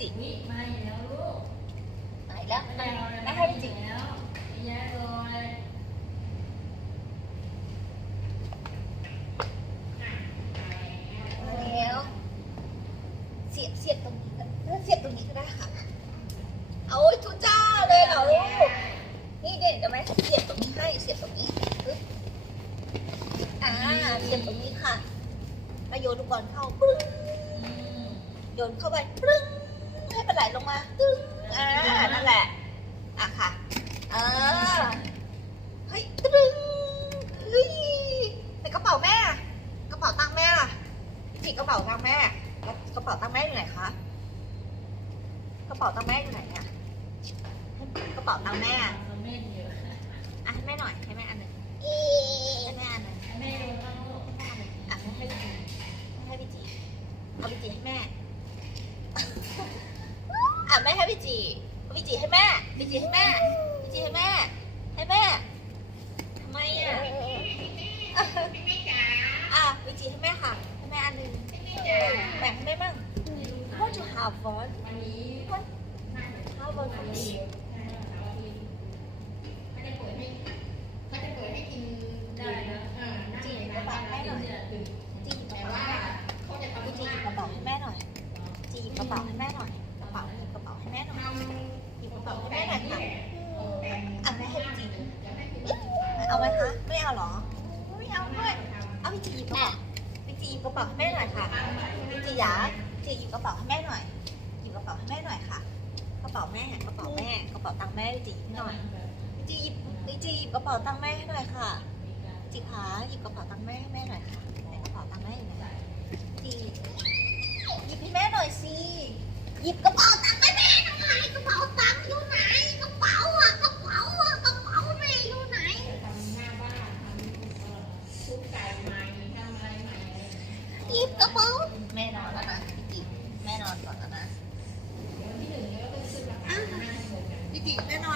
จิวิมาอีกแล้วลูกไหนแล้วไม่แม่ได้เอาอะไรแม่มาให้ให้พี่จิแล้วแย่เลยแล้วเสียบเสียบตรงนี้ก็เออเสียบตรงนี้ก็ได้ค่ะเอาอ้ทุจ้าเลยเหรอลูกนี่เด็กจะไหมเสียบตรงนี้ให้เสียบตรงนี้อ่าเสียบตรงนี้ค่ะโยนกบอลเข้าปึ้งโยนเข้าไปปึ้งให้มันไหลลงมาตึ้งอ่านั่นแหละอะค่ะเออเฮ้ยตึ้งเฮ้ยในกระเป๋าแม่อะกระเป๋าตังค์แม่อะพี่จิกระเป๋าตังค์แม่แล้วกระ เป๋าตังค์แม่อยู่ไหนคะ กระเป๋าตังค์แม่อยู่ไหนเนี่ยกระเป๋าตังค์แม่อะแม่เยอะอะให้แม่หน่อยให้แม่อันหนึ่งให้แม่อันหนึ่งแม่ดูบ้างลูกให้แม่อันหนึ่งอะให้พี่จีให้พี่จีเอาพี่จีให้แม่ อะแม่ให้พี่จีเอาพี่จีให้แม่พี่จีให้แม่พี่จีให้แม่ ให้แม่ What you have one วันนี้ How about this เขาจะเปิดให้เขาจะเปิดให้กินได้เออนั่งจีในกระเป๋าให้หน่อยจะตื่นจีหยิบกระเป๋าให้หน่อยจีบกระเป๋าให้แม่หน่อยจีบกระเป๋าให้แม่หน่อยกระเป๋าหยิบกระเป๋าให้แม่หน่อยทำหยิบกระเป๋าให้แม่หน่อยค่ะเออแต่ะแม่ให้จีจะให้คุณเอาไหมคะไม่เอาหรอไม่เอาด้วยเอาพี่จีบกระเป๋าพี่จีบกระเป๋าให้แม่หน่อยค่ะพี่จีจ๋าจีหยิบกระเป๋าให้แม่หน่อย เป๋าให้แม่หน่อยค่ะ กระเป๋าแม่กระเป๋าแม่กระเป๋าตังค์แม่จีหยิบให้หน่อยจีหยิบจีหยิบกระเป๋าตังค์แม่ให้หน่อยค่ะจีขาหยิบกระเป๋าตังค์แม่ให้แม่หน่อยค่ะไหนกระเป๋าตังค์แม่อยู่ไหนจีหยิบให้แม่หน่อยสิหยิบกระเป๋า กันพี่จิแม่นอน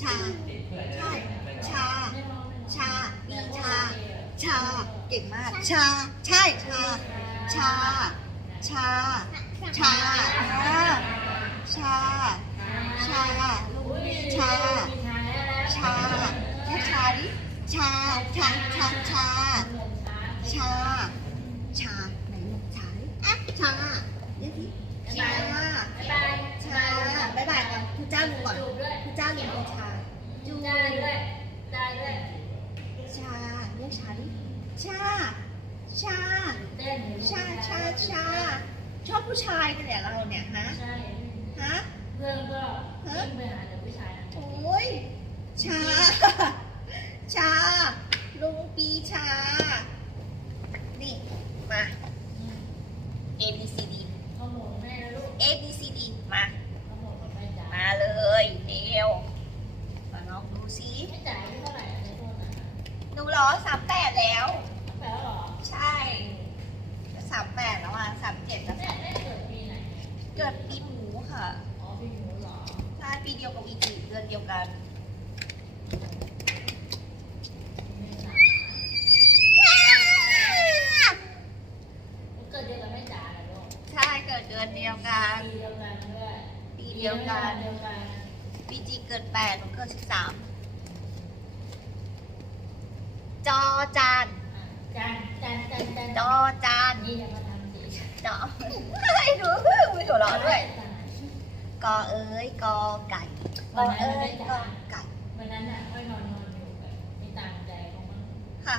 ชา ใช่ ชา ชาปีชา ชา เก่งมาก ชา ใช่ ชา ชา ชา ชาอ่าชา ชา ชา ชาชาชาชาชาชาชา ชา ไหนลูกชาดิอะชาเรียกสิชา บ๊ายบาย ชาบ๊ายบายก่อนคุณเจ้าลุงก่อน จูบด้วย คุณเจ้าลุงเป็นชา จูบได้ด้วยได้ด้วย ชา เรียกชาดิ ชา ชา เต้ นชาชาชาชอบผู้ชายกันเนี่ยเราเนี่ยฮะใช่ฮะเพื่อนก็วิ่งไปหาแต่ผู้ชายนะโอ้ยชา ชาลุงปีชา นี่ มา A B C D ียวกับอีเดือนเดียวกันเกิดเดือนกับแจ๋าเใช่เกิดเดือนเดียวกัน ปีเดียวกันด้วยปีเดียวกัน เดียวกันปีจีเกิดแปดหนูเกิดสิบสามจอจานจานจานจานจานจอจานนี่ย่ามาทำสิจอไม่รู้ไม่หัวเราด้วย อเอ้ยกอไก่กอเอ้ยกอไก่ วันนั้นน่ะค่อยนอนนอนอยู่แบบไม่ตามใจของมัน ค่ะ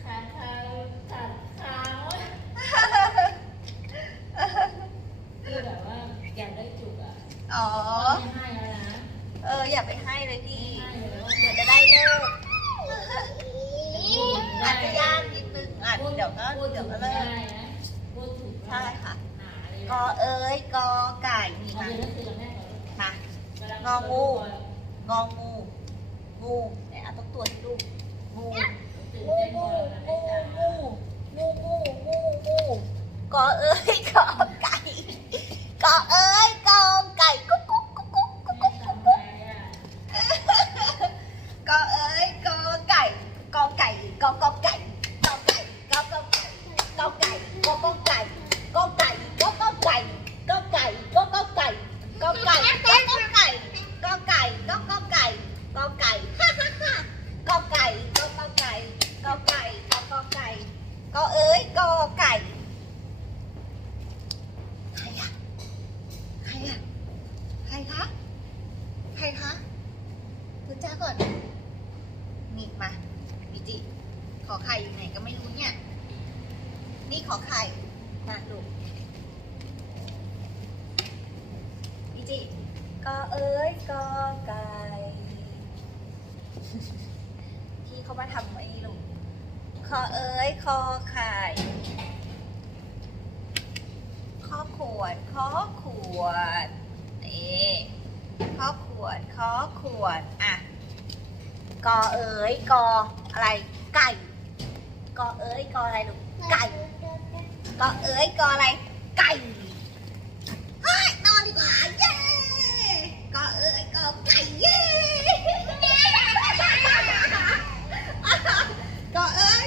ขาเท้าตัดเท้าคือแบบว่าอยากได้จุกอะ อ๋อ ไม่ให้แล้วนะ เอออย่าไปให้เลยพี่ ไม่ให้เลยว่า เดี๋ยวจะได้เลิก อา อา จ จ จะ จะ ยายาก กนิดนึงอาจเดี๋ยวก็ พูด เดี๋ ถึ ยว ง ก็ ได้ เลิก นะพูดถึง ใช่ค่ะ หาเลย กอเอ้ยกอไก่มี มา มา เรียนหนังสือกับแม่ก่อน มา เวลา งองูงองูงูเนี่ยเอาต้องตัวที่ลูกงูตื่นงูเต้นงูก่อนนะงูจ๊ะงูงูงูงูงูกอเอ้ยกอไก่กอเอ้ยกอไก่กุ๊กกุ๊กกุ๊กกุ๊กกุ๊ก แม่ กุ๊ก ทำอะไรอะ กอเอ้ยกอไก่กอไก่กอกอไก่กอไก่กอกอไก่กอไก่กอกอไก่กอไก่กอกอไก่กอไก่กอกอไก่กอไก่กอกอไก่กอไก่กอกอไก่กอไก่ฮ่าฮ่าฮ่ากอไก่กอกอไก่กอไก่กอกอไก่กอเอ้ยกอไก่ใครอะใครอะใครคะใครคะดูจ้าก่อน นี่มาพิจิ ขอไข่อยู่ไหนก็ไม่รู้เนี่ย นี่ขอไข่มาลูกพิจิ ก็เอ้ยก็ไก่พี่เขามาทำไว้ลูกขอเอ้ยคอไข่ข้อขวดข้อขวดนี่ข้อขวดข้อขวดอะกอเอ๋ยกออะไรไก่กอเอ๋ยกออะไรลูกไก่กอเอ๋ยกออะไรไก่เฮ้ยนอนดีกว่าเย้ ก็เอ๋ยก็ไก่เย้ก็เอ๋ย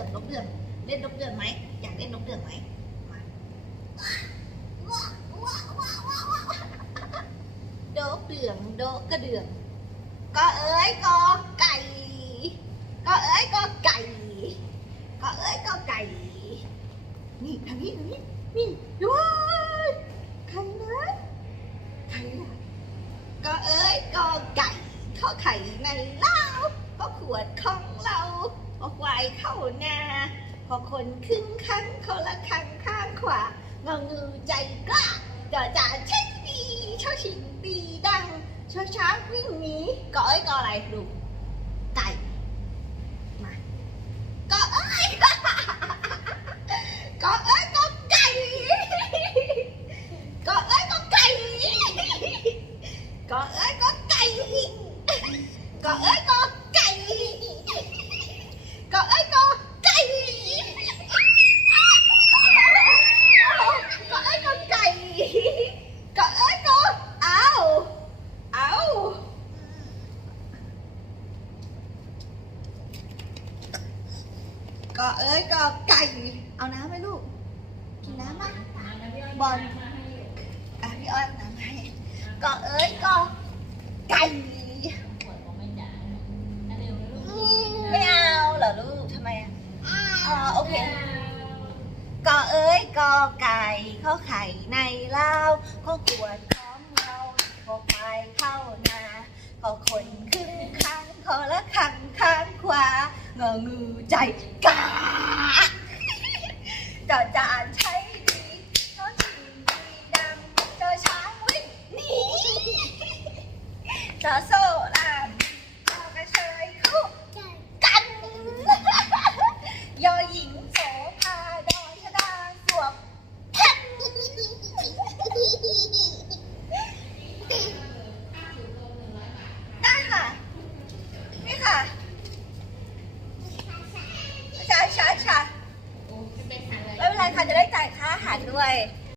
ดือนนกเดือนเล่นนกเดือนไหมอยากเล่นนกเดือนไหมโดกเดืองโดกกระเดืองก็เอ๋ยกอไก่ ก็เอ๋ยกอไก่ ก็เอ๋ยกอไก่ นี่ทางนี้ทางนี้นี่ว้ายใครนะใครอะก็เอ๋ยกอไก่ข้อไข่ในเล้าก็ขวดข้อ นาพอคนครึ่งข้างคนละข้างข้างขวางองูใจกล้าเจอจ่าเช่นดีเช้าชิงตีดังเช้าช้าวิ่งหนีก่อยก็อะไรดูไก่มาก็เอ้ย ก็เอ้ยก็ไก่ก็เอ้ยก็ไก่ก็เอ้ยก็ไก่ก็เอ้ยก็ไก่ก็เอ้ยก็ไก่ก็เอ้ยก็ไก่ก็เอ้ยก็เอาเอาก็เอ้ยก็ไก่ เอาน้ำไหมลูก กินน้ำไหม บอลมาให้อยู่ อะพี่อ้อยเอาน้ำให้ก็เอ้ยก็ไก่องแม่จ๋าอันเดียวนะลูกไม่เอาเหรอลูกทำไมอะอ๋อโอเค ก็เอ้ยก็ไก่ข้าไข่ในเล้าก็ขวดของเราก็ควายเข้านาก็คนครึ่งข้างข้อละข้างข้างขวางองูใจกาจอจานช Sa,